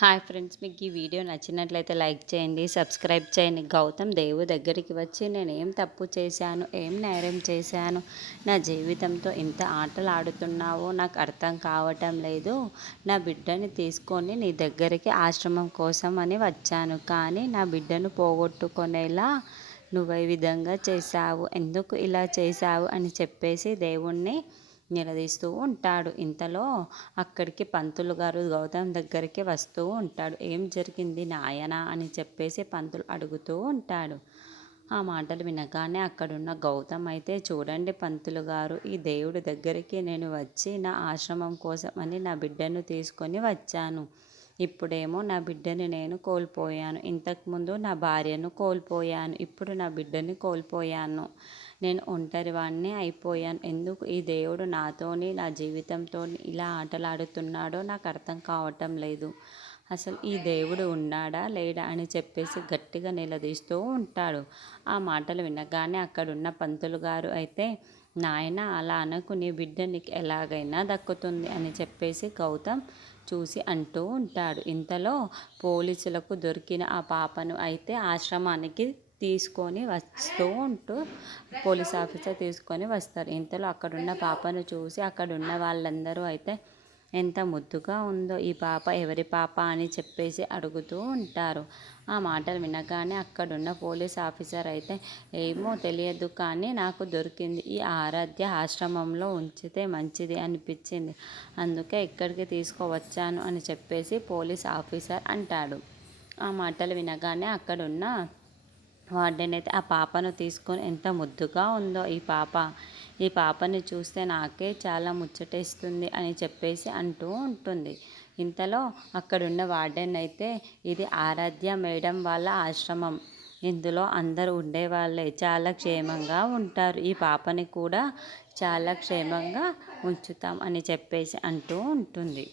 Hi friends, మీకు ఈ video నచ్చినట్లయితే లైక్ చేయండి, సబ్స్క్రైబ్ చేయండి. గౌతమ్ దేవుడి దగ్గరికి వచ్చి నేను ఏం తప్పు చేశాను, ఏం నేరం చేశాను, నా జీవితంతో ఇంత ఆటలు ఆడుతున్నావో నాకు అర్థం కావటం లేదు. నా బిడ్డని తీసుకొని నీ దగ్గరికి ఆశ్రమం కోసం అని వచ్చాను, కానీ నా బిడ్డను పోగొట్టుకునేలా నువ్వు ఈ విధంగా చేశావు, ఎందుకు ఇలా చేశావు అని చెప్పేసి దేవుణ్ణి నిలదీస్తూ ఉంటాడు. ఇంతలో అక్కడికి పంతులు గారు గౌతమ్ దగ్గరికి వస్తూ ఉంటాడు. ఏం జరిగింది నాయనా అని చెప్పేసి పంతులు అడుగుతూ ఉంటాడు. ఆ మాటలు వినగానే అక్కడున్న గౌతమ్ అయితే, చూడండి పంతులు గారు, ఈ దేవుడి దగ్గరికి నేను వచ్చి నా ఆశ్రమం కోసం అని నా బిడ్డను తీసుకొని వచ్చాను. ఇప్పుడేమో నా బిడ్డని నేను కోల్పోయాను, ఇంతకుముందు నా భార్యను కోల్పోయాను, ఇప్పుడు నా బిడ్డని కోల్పోయాను. నేను ఒంటరివాణ్ణి అయిపోయాను. ఎందుకు ఈ దేవుడు నాతోని నా జీవితంతో ఇలా ఆటలాడుతున్నాడో నాకు అర్థం కావటం లేదు. అసలు ఈ దేవుడు ఉన్నాడా లేడా అని చెప్పేసి గట్టిగా నిలదీస్తూ ఉంటాడు. ఆ మాటలు వినగానే అక్కడున్న పంతులు గారు అయితే, నాయన అలా అనకు, నీ బిడ్డ నీకు ఎలాగైనా దక్కుతుంది అని చెప్పేసి గౌతమ్ చూసి అంటూ ఉంటాడు. ఇంతలో పోలీసులకు దొరికిన ఆ పాపను అయితే ఆశ్రమానికి తీసుకొని వస్తూ ఉంటూ పోలీస్ ఆఫీసర్ తీసుకొని వస్తారు. ఇంతలో అక్కడున్న పాపను చూసి అక్కడున్న వాళ్ళందరూ అయితే, ఎంత ముద్దుగా ఉందో ఈ పాప, ఎవరి పాప అని చెప్పేసి అడుగుతూ ఉంటారు. ఆ మాటలు వినగానే అక్కడున్న పోలీస్ ఆఫీసర్ అయితే, ఏమో తెలియదు కానీ నాకు దొరికింది, ఈ ఆరాధ్య ఆశ్రమంలో ఉంచితే మంచిది అనిపించింది, అందుకే ఇక్కడికి తీసుకువచ్చాను అని చెప్పేసి పోలీస్ ఆఫీసర్ అంటాడు. ఆ మాటలు వినగానే అక్కడున్న వార్డెన్ అయితే ఆ పాపను తీసుకొని, ఎంత ముద్దుగా ఉందో ఈ పాపని చూస్తే నాకే చాలా ముచ్చటేస్తుంది అని చెప్పేసి అంటూ ఉంటుంది. ఇంతలో అక్కడున్న వార్డెన్ అయితే, ఇది ఆరాధ్య మేడం వాళ్ళ ఆశ్రమం, ఇందులో అందరూ ఉండేవాళ్ళే, చాలా క్షేమంగా ఉంటారు, ఈ పాపని కూడా చాలా క్షేమంగా ఉంచుతాం అని చెప్పేసి అంటూ ఉంటుంది.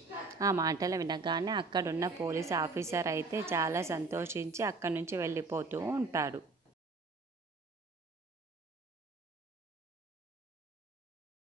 ఆ మాటలు వినగానే అక్కడున్న పోలీస్ ఆఫీసర్ అయితే చాలా సంతోషించి అక్కడి నుంచి వెళ్ళిపోతూ ఉంటాడు.